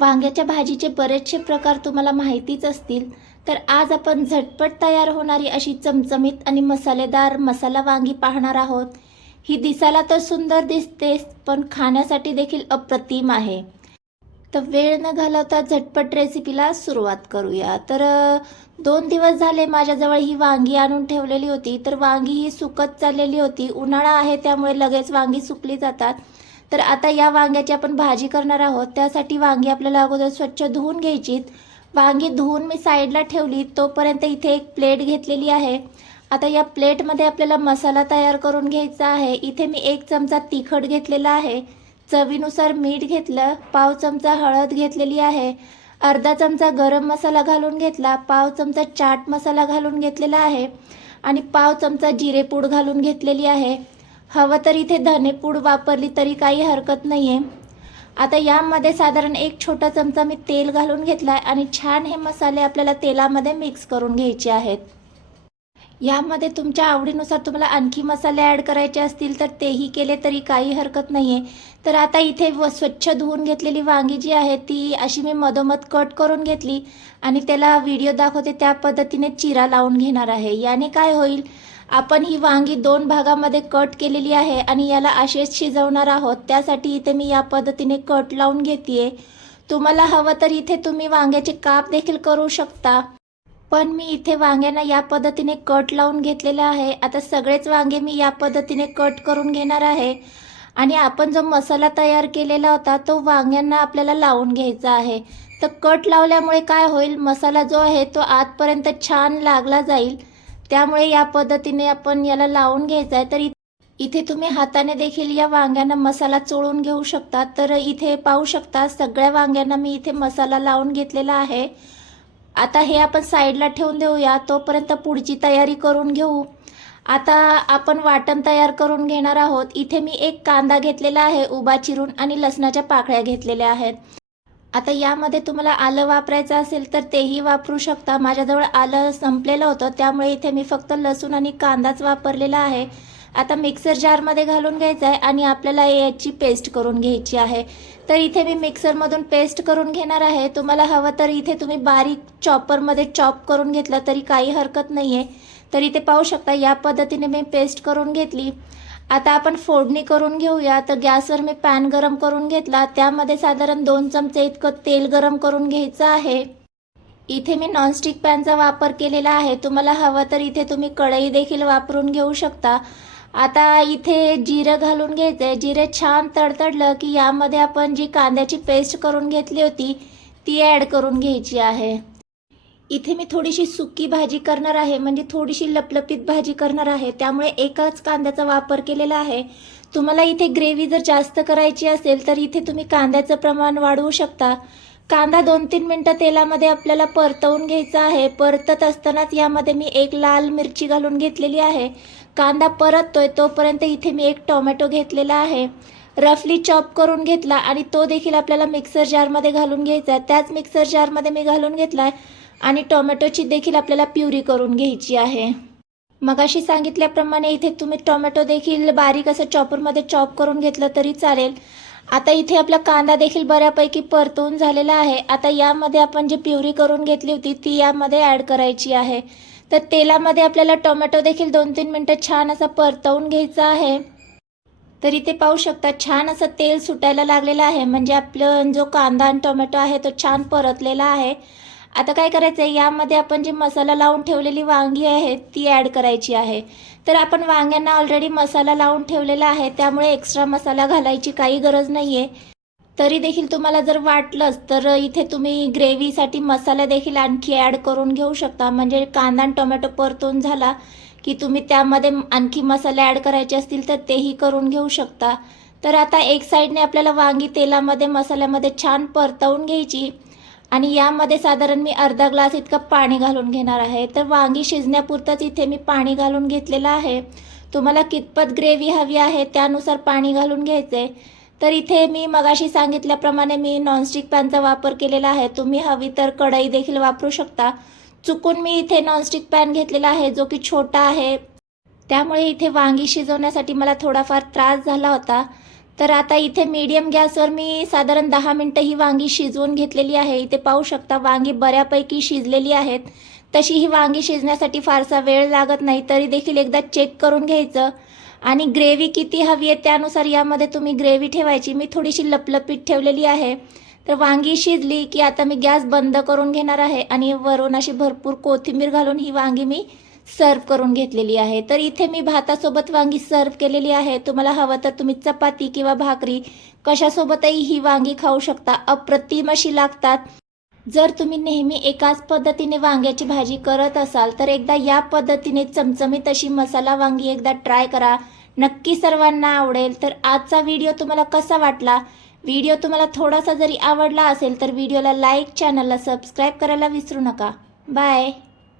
वांग्याच्या भाजीचे बरेचसे प्रकार तुम्हाला माहितीच असतील. तर आज आपण झटपट तयार होणारी अशी चमचमीत आणि मसालेदार मसाला वांगी पाहणार आहोत. ही दिसायला तर सुंदर दिसतेच पण खाण्यासाठी देखील अप्रतिम आहे. तर वेळ न घालवता झटपट रेसिपीला सुरुवात करूया. तर दोन दिवस झाले माझ्याजवळ ही वांगी आणून ठेवलेली होती. तर वांगी ही सुकत चाललेली होती. उन्हाळा आहे त्यामुळे लगेच वांगी सुकली जातात. तर आता या वांग्याची आपण भाजी करणार आहोत. त्यासाठी वांगी आपल्याला अगोदर स्वच्छ धुवून घ्यायचीत वांगी धुवून मी साईडला ठेवली. तोपर्यंत इथे एक प्लेट घेतलेली आहे. आता या प्लेटमध्ये आपल्याला मसाला तयार करून घ्यायचा आहे. इथे मी एक चमचा तिखट घेतलेला आहे. चवीनुसार मीठ घेतलं. पाव चमचा हळद घेतलेली आहे. अर्धा चमचा गरम मसाला घालून घेतला. पाव चमचा चाट मसाला घालून घेतलेला आहे. आणि पाव चमचा जिरेपूड घालून घेतलेली आहे. हवं तर इथे धनेपूड वापरली तरी काही हरकत नाही आहे आता यामध्ये साधारण एक छोटा चमचा मी तेल घालून घेतला आहे आणि छान हे मसाले आपल्याला तेलामध्ये मिक्स करून घ्यायचे आहेत. यामध्ये तुमच्या आवडीनुसार तुम्हाला आणखी मसाले ॲड करायचे असतील तर तेही केले तरी काही हरकत नाही आहे तर आता इथे व स्वच्छ धुवून घेतलेली वांगी जी आहे ती अशी मी मधोमध कट करून घेतली आणि त्याला व्हिडिओ दाखवते त्या पद्धतीने चिरा लावून घेणार आहे. याने काय होईल? आपण ही वांगी दोन भागामध्ये कट केलेली आहे आणि याला असेच शिजवणार आहोत. त्यासाठी इथे मी या पद्धतीने कट लावून घेते तुम्हाला हवं तर इथे तुम्ही वांग्याचे काप देखील करू शकता. पण मी इथे वांग्यांना या पद्धतीने कट लावून घेतलेले आहे. आता सगळेच वांगे मी या पद्धतीने कट करून घेणार आहे. आणि आपण जो मसाला तयार केलेला होता तो वांग्यांना आपल्याला लावून घ्यायचा आहे. तर कट लावल्यामुळे काय होईल? मसाला जो आहे तो आतपर्यंत छान लागला जाईल. त्यामुळे या पद्धतीने आपण याला लावून घ्यायचा आहे. तर इ- इथे तुम्ही हाताने देखील या वांग्यांना मसाला चोळून घेऊ शकता. तर इथे पाहू शकता सगळ्या वांग्यांना मी इथे मसाला लावून घेतलेला आहे. आता हे आपण साईडला ठेवून देऊया. तोपर्यंत पुढची तयारी करून घेऊ. आता आपण वाटण तयार करून घेणार आहोत. इथे मी एक कांदा घेतलेला आहे उभा चिरून आणि लसणाच्या पाकळ्या घेतलेल्या आहेत. आता यामध्ये तुम्हाला आलं वापरायचं असेल तर तेही वापरू शकता. माझ्याजवळ आलं संपलेलं होतं त्यामुळे इथे मी फक्त लसूण आणि कांदाच वापरलेला आहे. आता मिक्सर जारमध्ये घालून घ्यायचं आहे आणि आपल्याला याची पेस्ट करून घ्यायची आहे. तर इथे मी मिक्सरमधून पेस्ट करून घेणार आहे. तुम्हाला हवं तर इथे तुम्ही बारीक चॉपरमध्ये चॉप करून घेतलं तरी काही हरकत नाही आहे तर इथे पाहू शकता या पद्धतीने मी पेस्ट करून घेतली. आता आपण फोडणी करून घेऊया. तर गॅसवर मी पॅन गरम करून घेतला. त्यामध्ये साधारण दोन चमचे इतकं तेल गरम करून घ्यायचं आहे. इथे मी नॉनस्टिक पॅनचा वापर केलेला आहे. तुम्हाला हवं तर इथे तुम्ही कढई देखील वापरून घेऊ शकता. आता इथे जिरं घालून घ्यायचं आहे जिरे छान तडतडलं की यामध्ये आपण जी कांद्याची पेस्ट करून घेतली होती ती ॲड करून घ्यायची आहे. इथे मी थोडीशी सुकी भाजी करणार आहे म्हणजे थोडीशी लपलपीत भाजी करणार आहे. त्यामुळे एकाच कांद्याचा वापर केलेला आहे. तुम्हाला इथे ग्रेव्ही जर जास्त करायची असेल तर इथे तुम्ही कांद्याचं प्रमाण वाढवू शकता. कांदा दोन तीन मिनटं तेलामध्ये आपल्याला परतवून घ्यायचा आहे. परतत असतानाच यामध्ये मी एक लाल मिरची घालून घेतलेली आहे. कांदा परततोय तोपर्यंत इथे मी एक टोमॅटो घेतलेला आहे. रफली चॉप करून घेतला आणि तो देखील आपल्याला मिक्सर जारमध्ये घालून घ्यायचा आहे. त्याच मिक्सर जारमध्ये मी घालून घेतला आहे आणि टोमॅटोची देखील आपल्याला प्युरी करून घ्यायची आहे. मगाशी सांगितल्याप्रमाणे इथे तुम्ही टोमॅटो देखील बारीक असं चॉपरमध्ये चॉप करून घेतलं तरी चालेल. आता इथे आपला कांदा देखील बऱ्यापैकी परतून झालेला आहे. आता यामध्ये आपण जी प्युरी करून घेतली होती ती यामध्ये ॲड करायची आहे. तर तेलामध्ये आपल्याला टोमॅटो देखील दोन तीन मिनटं छान असा परतवून घ्यायचा आहे. तर इथे पाहू शकता छान असं तेल सुटायला लागलेलं आहे. म्हणजे आपलं जो कांदा आणि टोमॅटो आहे तो छान परतलेला आहे. आता काय करायचं आहे यामध्ये आपण जी मसाला लावून ठेवलेली वांगी आहे ती ॲड करायची आहे. तर आपण वांग्यांना ऑलरेडी मसाला लावून ठेवलेला आहे त्यामुळे एक्स्ट्रा मसाला घालायची काही गरज नाही आहे तरी देखील तुम्हाला जर वाटलंच तर इथे तुम्ही ग्रेव्हीसाठी मसाला देखील आणखी ॲड करून घेऊ शकता. म्हणजे कांदा आणि टोमॅटो परतून झाला की तुम्ही त्यामध्ये आणखी मसाले ॲड करायचे असतील तर तेही करून घेऊ शकता. तर आता एक साईडने आपल्याला वांगी तेलामध्ये मसाल्यामध्ये छान परतवून घ्यायची. आणि यामध्ये साधारण मी अर्धा ग्लास इतकं पाणी घालून घेणार आहे. तर वांगी शिजण्यापुरतंच इथे मी पाणी घालून घेतलेलं आहे. तुम्हाला कितपत ग्रेव्ही हवी आहे त्यानुसार पाणी घालून घ्यायचे. तर इथे मी मगाशी सांगितल्याप्रमाणे मी नॉनस्टिक पॅनचा वापर केलेला आहे. तुम्ही हवी तर कढई देखील वापरू शकता. चुकून मी इथे नॉनस्टिक पॅन घेतलेला आहे जो की छोटा आहे. त्यामुळे इथे वांगी शिजवण्यासाठी मला थोडाफार त्रास झाला होता. तर आता इथे मीडियम गॅसवर मी साधारण दहा मिनटं ही वांगी शिजवून घेतलेली आहे. इथे पाहू शकता वांगी बऱ्यापैकी शिजलेली आहेत. तशी ही वांगी शिजण्यासाठी फारसा वेळ लागत नाही तरी देखील एकदा चेक करून घ्यायचं. आणि ग्रेव्ही किती हवी आहे त्यानुसार यामध्ये तुम्ही ग्रेव्ही ठेवायची. मी थोडीशी लपलपीत ठेवलेली आहे. तर वांगी शिजली की आता मी गॅस बंद करून घेणार आहे आणि वरून अशी भरपूर कोथिंबीर घालून ही वांगी मी सर्व करून घेतलेली आहे. तर इथे मी भातासोबत वांगी सर्व केलेली आहे. तुम्हाला हवं तर तुम्ही चपाती किंवा भाकरी कशासोबतही ही वांगी खाऊ शकता. अप्रतिम अशी लागतात. जर तुम्ही नेहमी एकाच पद्धतीने वांग्याची भाजी करत असाल तर एकदा या पद्धतीने चमचमीत अशी मसाला वांगी एकदा ट्राय करा. नक्की सर्वांना आवडेल. तर आजचा व्हिडिओ तुम्हाला कसा वाटला? व्हिडिओ तुम्हाला थोडासा जरी आवडला असेल तर व्हिडिओला लाईक चॅनलला सबस्क्राईब करायला विसरू नका. बाय.